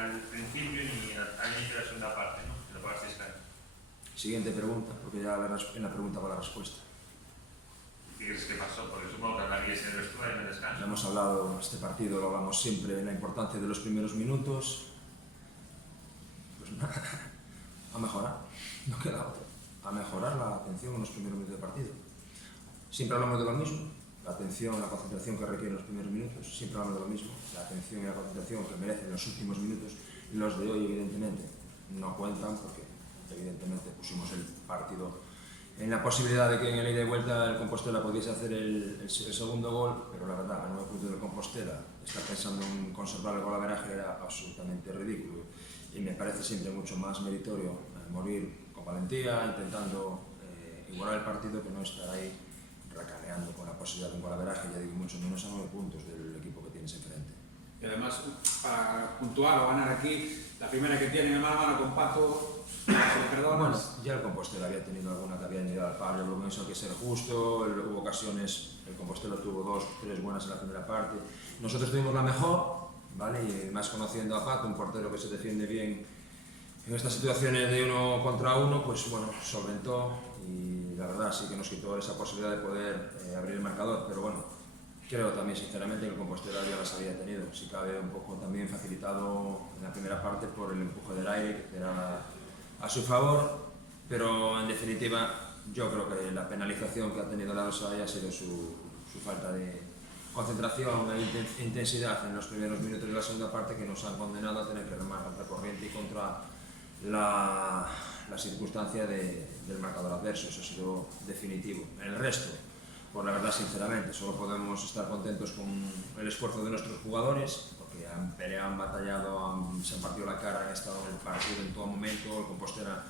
al principio ni al inicio de la segunda parte, ¿no? Lo pagasteis claro. Siguiente pregunta, porque ya en la pregunta va la respuesta. ¿Qué crees que pasó? Porque supongo que hablaríais en el vestuario en el descanso. Hemos hablado, este partido lo hablamos siempre, de la importancia de los primeros minutos. Pues nada, a mejorar, no queda otro. A mejorar la atención en los primeros minutos de partido. Siempre hablamos de lo mismo, la atención, la concentración que requieren los primeros minutos, siempre hablamos de lo mismo, la atención y la concentración que merecen los últimos minutos. Los de hoy, evidentemente, no cuentan porque, evidentemente, pusimos el partido en la posibilidad de que en el ida y vuelta el Compostela pudiese hacer el segundo gol, pero la verdad, a 9 puntos del Compostela, estar pensando en conservar el golaveraje era absolutamente ridículo. Y me parece siempre mucho más meritorio morir con valentía, intentando igualar el partido, que no estar ahí racaneando con la posibilidad de un golaveraje, ya digo, mucho menos a 9 puntos del equipo que tienes enfrente. Y además, para puntuar o ganar aquí, la primera que tienen en mano a mano con Pato, se le perdona. Bueno, ya el Compostela había tenido alguna que había ido al palo, yo creo que eso hay que ser justo, hubo ocasiones, el Compostela tuvo 2 o 3 buenas en la primera parte, nosotros tuvimos la mejor, ¿vale? Y más conociendo a Pato, un portero que se defiende bien en estas situaciones de 1 contra 1, pues bueno, solventó y la verdad sí que nos quitó esa posibilidad de poder abrir el marcador, pero bueno, creo también sinceramente que el Compostela ya las había tenido, si cabe un poco también facilitado en la primera parte por el empuje del aire, que era a su favor, pero en definitiva yo creo que la penalización que ha tenido la Rosalía ha sido su falta de concentración e intensidad en los primeros minutos de la segunda parte, que nos han condenado a tener que remar contra corriente y contra la circunstancia del marcador adverso. Eso ha sido definitivo. El resto, pues la verdad, sinceramente, solo podemos estar contentos con el esfuerzo de nuestros jugadores, porque han peleado, han batallado, se han partido la cara, han estado en el partido en todo momento. El Compostela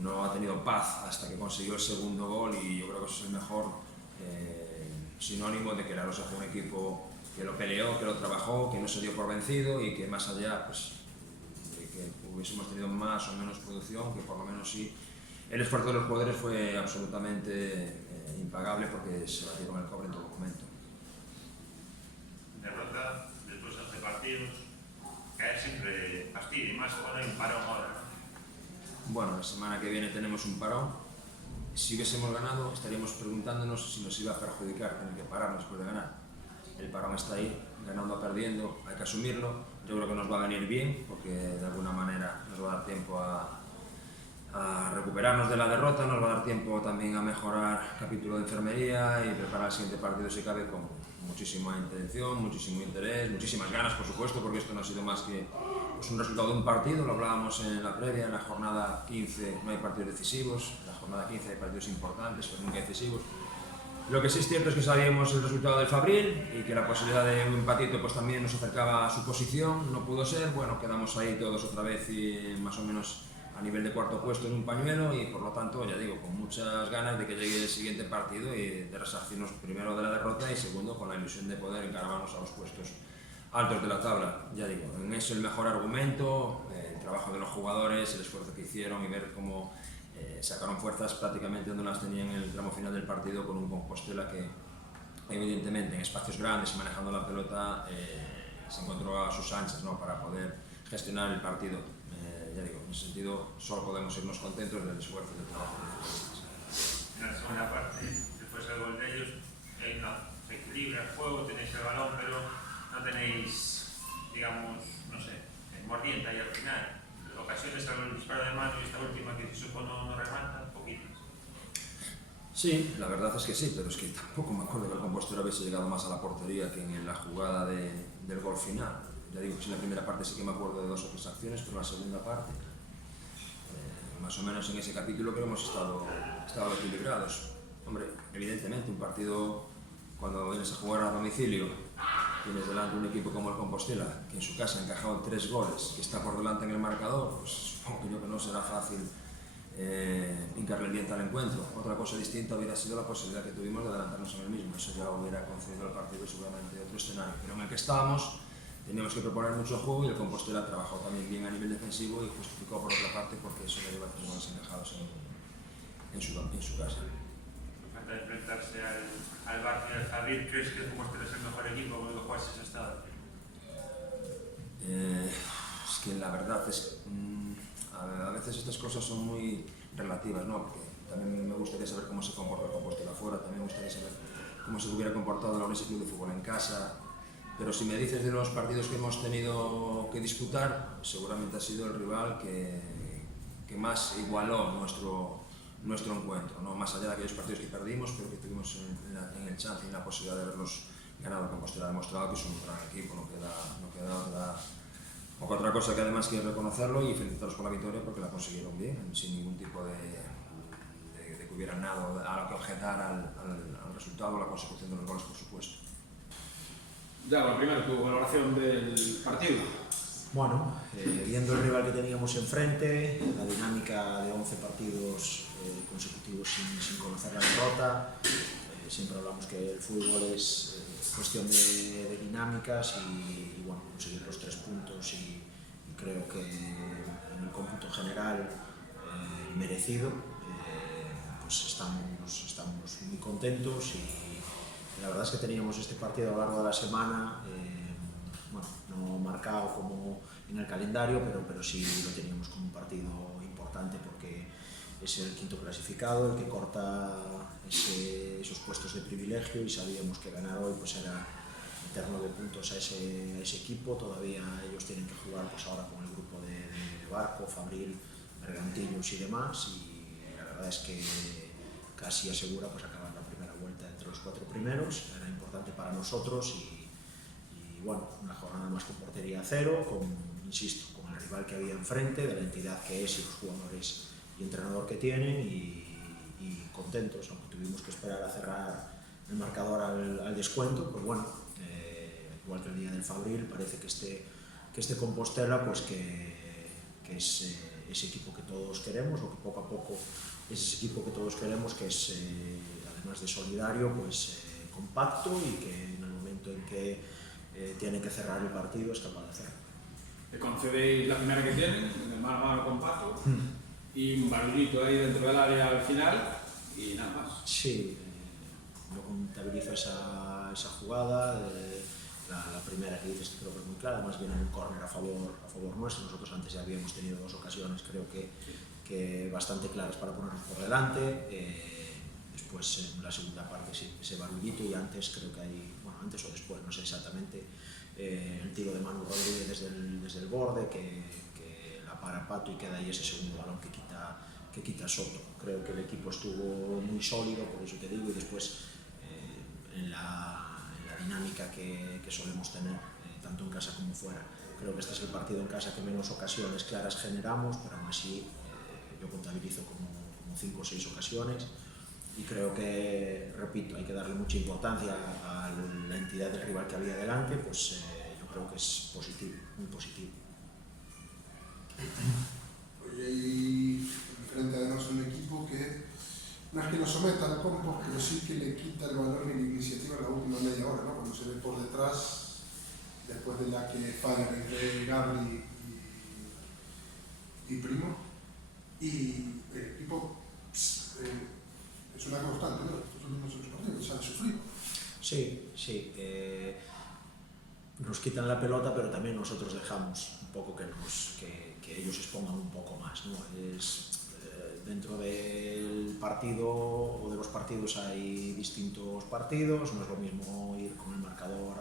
no ha tenido paz hasta que consiguió el segundo gol, y yo creo que eso es el mejor sinónimo de que la Rosa fue un equipo que lo peleó, que lo trabajó, que no se dio por vencido, y que más allá pues, de que hubiésemos tenido más o menos producción, que por lo menos sí, el esfuerzo de los jugadores fue absolutamente impagable, porque se batieron el cobre en todo momento. Derrota después de 11 partidos, caer siempre fastidio, y más cuando hay un parón ahora, ¿no? Bueno, la semana que viene tenemos un parón. Si hubiésemos ganado, estaríamos preguntándonos si nos iba a perjudicar tener que parar después de ganar. El parón está ahí, ganando o perdiendo, hay que asumirlo. Yo creo que nos va a venir bien, porque de alguna manera nos va a dar tiempo a recuperarnos de la derrota, nos va a dar tiempo también a mejorar capítulo de enfermería y preparar el siguiente partido, si cabe, con muchísima intención, muchísimo interés, muchísimas ganas, por supuesto, porque esto no ha sido más que pues, un resultado de un partido. Lo hablábamos en la previa, en la jornada 15 no hay partidos decisivos, en la jornada 15 hay partidos importantes, pero nunca decisivos. Lo que sí es cierto es que sabíamos el resultado del Fabril y que la posibilidad de un empatito pues, también nos acercaba a su posición. No pudo ser, bueno, quedamos ahí todos otra vez y más o menos a nivel de cuarto puesto en un pañuelo, y por lo tanto, ya digo, con muchas ganas de que llegue el siguiente partido y de resarcirnos primero de la derrota y segundo con la ilusión de poder encaramarnos a los puestos altos de la tabla. Ya digo, en eso el mejor argumento, el trabajo de los jugadores, el esfuerzo que hicieron y ver cómo sacaron fuerzas prácticamente donde las tenían en el tramo final del partido, con un Compostela que evidentemente en espacios grandes y manejando la pelota se encontró a sus anchas, ¿no?, para poder gestionar el partido. Ya digo, en ese sentido solo podemos irnos contentos del esfuerzo y del trabajo de los futbolistas. En la segunda parte, después del gol de ellos, se equilibra el juego, tenéis el balón, pero no tenéis, digamos, no sé, mordiente ahí al final. Ocasiones al disparo de mano, y esta última que se supo no remata, poquitas. Sí, la verdad es que sí, pero es que tampoco me acuerdo que el Compostela hubiese llegado más a la portería que en la jugada del gol final. Ya digo que en la primera parte sí que me acuerdo de 2 o 3 acciones, pero en la segunda parte, más o menos en ese capítulo, creo que hemos estado equilibrados. Hombre, evidentemente, un partido, cuando vienes a jugar a domicilio, tienes delante un equipo como el Compostela, que en su casa ha encajado 3 goles, que está por delante en el marcador, pues supongo yo que no será fácil hincarle el diente al encuentro. Otra cosa distinta hubiera sido la posibilidad que tuvimos de adelantarnos en el mismo. Eso ya hubiera concedido al partido seguramente otro escenario, pero en el que estábamos teníamos que proponer mucho juego, y el Compostela trabajó también bien a nivel defensivo y justificó por otra parte porque eso le lleva a 3 goles encajados en su casa. Falta de enfrentarse al Barça y al Fabril, ¿crees que el Compostela es el mejor equipo con el que juegas ese estado? Es que la verdad es a veces estas cosas son muy relativas, ¿no? Porque también me gustaría saber cómo se comporta el Compostela afuera, también me gustaría saber cómo se hubiera comportado la Orense Club de Fútbol en casa. Pero si me dices de los partidos que hemos tenido que disputar, seguramente ha sido el rival que más igualó nuestro encuentro, ¿no? Más allá de aquellos partidos que perdimos, pero que tuvimos en el chance y en la posibilidad de haberlos ganado. Compostela ha demostrado que es un gran equipo, no queda otra cosa que además que reconocerlo y felicitarlos por la victoria porque la consiguieron bien, sin ningún tipo de que hubiera nada a lo que objetar al resultado o la consecución de los goles, por supuesto. Ya, bueno, primero tu valoración del partido. Bueno, viendo el rival que teníamos enfrente, la dinámica de 11 partidos consecutivos sin conocer la derrota, siempre hablamos que el fútbol es cuestión de dinámicas y bueno, conseguir los 3 puntos y creo que en el cómputo general merecido, pues estamos muy contentos y la verdad es que teníamos este partido a lo largo de la semana, bueno, no marcado como en el calendario, pero sí lo teníamos como un partido importante porque es el quinto clasificado, el que corta esos puestos de privilegio y sabíamos que ganar hoy pues era meter 9 puntos a ese equipo. Todavía ellos tienen que jugar pues ahora con el grupo de Barco, Fabril, Bergantiños y demás y la verdad es que casi asegura pues acabar la primera vuelta entre los 4 primeros. Era importante para nosotros y bueno, una jornada más con portería cero, insisto, con el rival que había enfrente, de la entidad que es y los jugadores y entrenador que tienen y contentos, aunque tuvimos que esperar a cerrar el marcador al descuento, pues bueno, igual que el día del Fabril, parece que este Compostela pues que es ese equipo que todos queremos o que poco a poco es ese equipo que todos queremos, que es además de solidario, pues compacto y que en el momento en que tiene que cerrar el partido es capaz de hacerlo. Le concedéis la primera que tienen, en el mano a mano con Pato, y un barulito ahí dentro del área al final y nada más. Sí, yo contabilizo esa jugada, la primera que dices que creo que es muy clara, más bien en un córner a favor nuestro. Nosotros antes ya habíamos tenido 2 ocasiones, creo que bastante claras para ponernos por delante. Después en la segunda parte sí, ese barullito y antes creo que hay, bueno, antes o después, no sé exactamente, el tiro de Manu Rodríguez desde el borde que la para Pato y queda ahí ese segundo balón que quita Soto. Creo que el equipo estuvo muy sólido, por eso te digo, y después en la dinámica que solemos tener, tanto en casa como fuera. Creo que este es el partido en casa que menos ocasiones claras generamos, pero aún así yo contabilizo como 5 o 6 ocasiones y creo que, repito, hay que darle mucha importancia a la entidad del rival que había delante, pues yo creo que es positivo, muy positivo. Oye, y frente además a un equipo que no es que nos someta al compo, pero sí que le quita el valor y la iniciativa en la última media hora, ¿no? Cuando se ve por detrás, después de la que falla entre Gabri y Primo, y el equipo es una constante, ¿no? Estos últimos 8 partidos, sale sufrido. Sí, nos quitan la pelota, pero también nosotros dejamos un poco que ellos expongan un poco más, ¿no? Dentro del partido o de los partidos hay distintos partidos, no es lo mismo ir con el marcador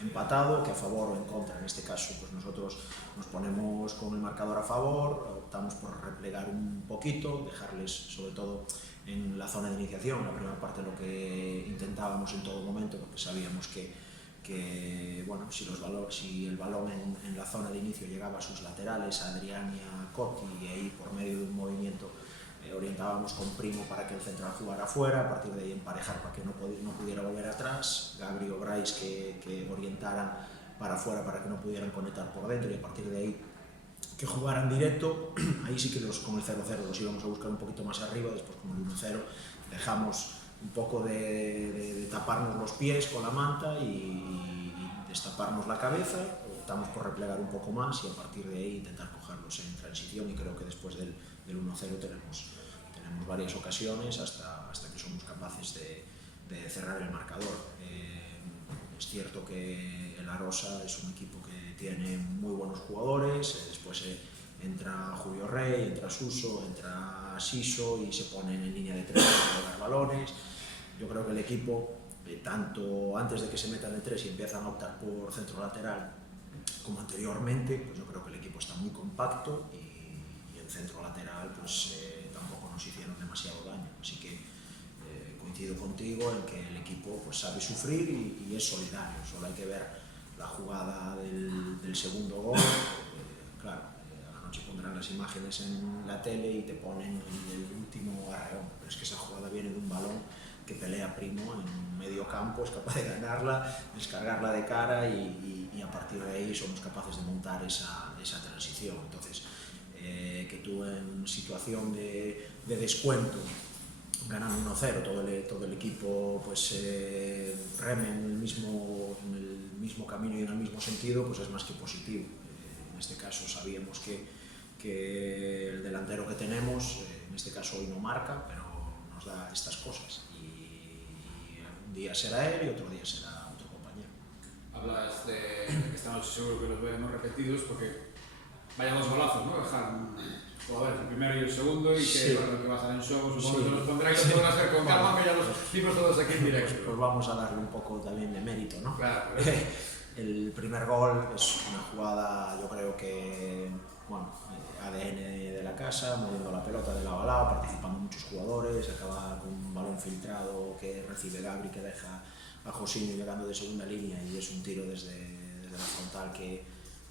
empatado que a favor o en contra. En este caso pues nosotros nos ponemos con el marcador a favor, optamos por replegar un poquito, dejarles sobre todo en la zona de iniciación, la primera parte lo que intentábamos en todo momento, porque sabíamos que bueno, si el balón en la zona de inicio llegaba a sus laterales, a Adrián y a Cotti, y ahí por medio de un movimiento orientábamos con Primo para que el central jugara afuera, a partir de ahí emparejar para que no pudiera volver atrás, Gabri o Bryce que orientaran para afuera para que no pudieran conectar por dentro y a partir de ahí que jugaran directo. Ahí sí que con el 0-0 los íbamos a buscar un poquito más arriba, después con el 1-0 dejamos un poco de taparnos los pies con la manta y destaparnos la cabeza, optamos por replegar un poco más y a partir de ahí intentar cogerlos en transición y creo que después del 1-0 tenemos varias ocasiones hasta que somos capaces de cerrar el marcador. Es cierto que el Arosa es un equipo que tiene muy buenos jugadores, después entra Julio Rey, entra Suso, entra Siso y se ponen en línea de tres para jugar balones. Yo creo que el equipo, tanto antes de que se metan de tres y empiezan a optar por centro lateral como anteriormente, pues yo creo que el equipo está muy compacto y en centro lateral pues tampoco nos hicieron demasiado daño, así que coincido contigo en que el equipo pues sabe sufrir y es solidario. Solo hay que ver la jugada del segundo gol. Claro, anoche pondrán las imágenes en la tele y te ponen el último arreón, pero es que esa jugada viene de un balón que pelea Primo en medio campo, es capaz de ganarla, descargarla de cara y a partir de ahí somos capaces de montar esa transición. Entonces, que tú en situación de descuento, ganando 1-0, todo el equipo pues reme en el mismo camino y en el mismo sentido, pues es más que positivo. En este caso sabíamos que el delantero que tenemos, en este caso hoy no marca, pero nos da estas cosas. Un día será él y otro día será otro compañero. Hablas de que esta noche seguro que los veremos repetidos porque vaya dos golazos, ¿no? Dejaron jugadores, el primero y el segundo, y que, Sí. bueno, que va a estar en show, supongo Sí. que los pondrá y los podrán hacer con calma, que ya los vimos todos aquí en directo. Pues vamos a darle un poco también de mérito, ¿no? Claro. El primer gol es una jugada, yo creo que, bueno, ADN de la casa, moviendo la pelota de lado a lado, participando muchos jugadores, acaba con un balón filtrado que recibe Gabri, que deja a Josinho llegando de segunda línea y es un tiro desde la frontal que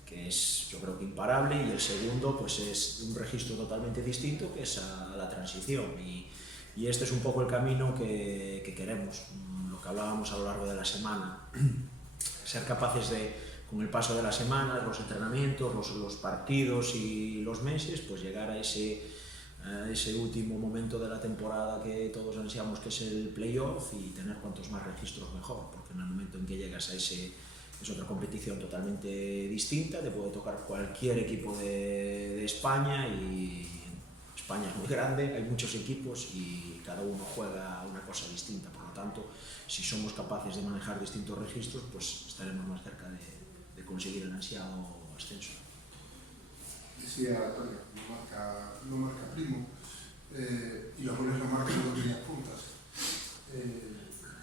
es, yo creo que imparable, y el segundo pues es un registro totalmente distinto, que es a la transición, y este es un poco el camino que queremos, lo que hablábamos a lo largo de la semana, ser capaces de, con el paso de las semanas, los entrenamientos, los partidos y los meses, pues llegar a ese último momento de la temporada que todos ansiamos, que es el playoff, y tener cuantos más registros mejor, porque en el momento en que llegas a ese, es otra competición totalmente distinta, te puede tocar cualquier equipo de España, y España es muy grande, hay muchos equipos y cada uno juega una cosa distinta, por lo tanto, si somos capaces de manejar distintos registros, pues estaremos más cerca de conseguir el ansiado ascenso. Decía Antonio, no marca Primo, y los goles lo marcan los líneas puntas.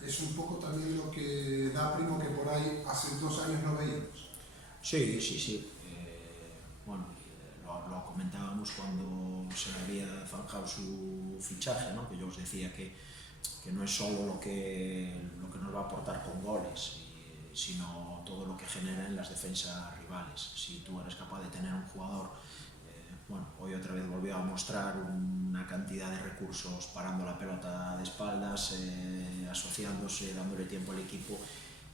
Es un poco también lo que da Primo, que por ahí hace 2 años no veíamos. Sí. Bueno, lo comentábamos cuando se había zanjado su fichaje, ¿no? Que yo os decía que no es solo lo que nos va a aportar con goles, sino todo lo que genera en las defensas rivales. Si tú eres capaz de tener un jugador, bueno, hoy otra vez volvió a mostrar una cantidad de recursos parando la pelota de espaldas, asociándose, dándole tiempo al equipo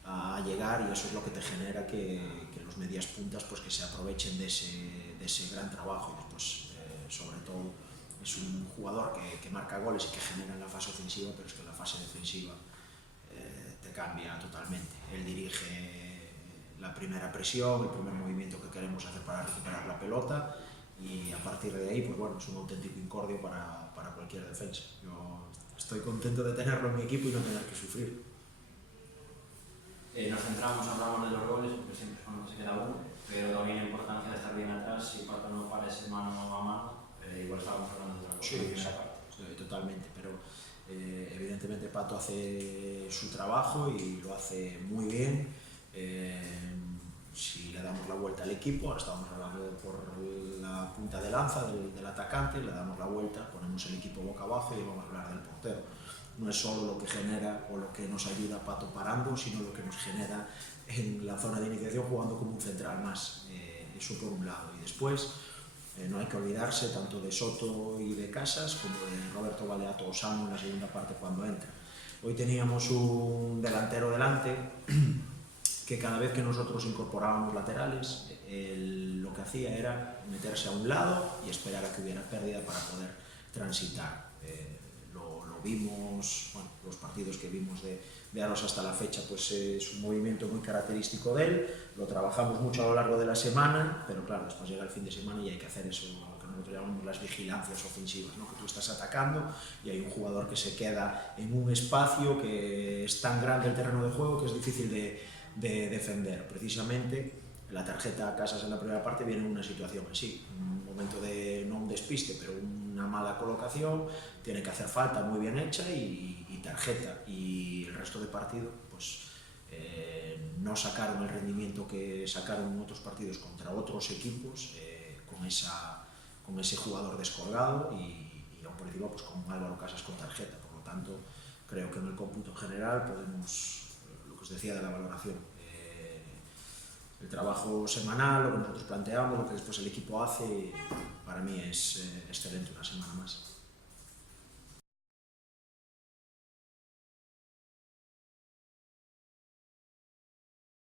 a llegar, y eso es lo que te genera que los medias puntas pues que se aprovechen de ese gran trabajo, y después sobre todo es un jugador que marca goles y que genera en la fase ofensiva, pero es que en la fase defensiva te cambia totalmente. Él dirige la primera presión, el primer movimiento que queremos hacer para recuperar la pelota, y a partir de ahí pues bueno, es un auténtico incordio para cualquier defensa. Yo estoy contento de tenerlo en mi equipo y no tener que sufrir. Nos centramos, hablamos de los goles, porque siempre es cuando se queda uno, pero también la importancia de estar bien atrás. Si Pato no parece mano a mano, igual estábamos hablando de otra cosa. Sí, totalmente, pero evidentemente Pato hace su trabajo y lo hace muy bien. Si le damos la vuelta al equipo, ahora estábamos hablando por la punta de lanza del atacante, le damos la vuelta, ponemos el equipo boca abajo y vamos a hablar del portero. No es solo lo que genera o lo que nos ayuda a Pato parando, sino lo que nos genera en la zona de iniciación jugando como un central más. Eso por un lado. Y después no hay que olvidarse tanto de Soto y de Casas como de Roberto Baleato Osano en la segunda parte cuando entra. Hoy teníamos un delantero delante que cada vez que nosotros incorporábamos laterales, lo que hacía era meterse a un lado y esperar a que hubiera pérdida para poder transitar. Lo vimos, bueno, los partidos que vimos de Aros hasta la fecha, pues es un movimiento muy característico de él, lo trabajamos mucho a lo largo de la semana, pero claro, después llega el fin de semana y hay que hacer eso, lo que nosotros llamamos las vigilancias ofensivas, ¿no? Que tú estás atacando y hay un jugador que se queda en un espacio que es tan grande el terreno de juego que es difícil de defender. Precisamente la tarjeta a Casas en la primera parte viene en una situación así, un momento de no un despiste, pero una mala colocación, tiene que hacer falta muy bien hecha y tarjeta, y el resto de partido pues no sacaron el rendimiento que sacaron en otros partidos contra otros equipos con ese jugador descolgado y aún por encima pues con Álvaro Casas con tarjeta. Por lo tanto, creo que en el cómputo general podemos, lo que os decía de la valoración, el trabajo semanal, lo que nosotros planteamos, lo que después el equipo hace, para mí es excelente una semana más.